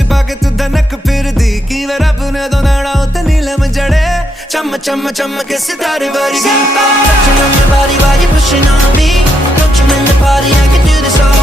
च पाके तू धनक फिर दी की वे रब ने दो नैना उते नीलम जड़े चम चम चम के सितारे वर्गी Don't you remember body while you're pushing on me Don't you remember the party I can do this all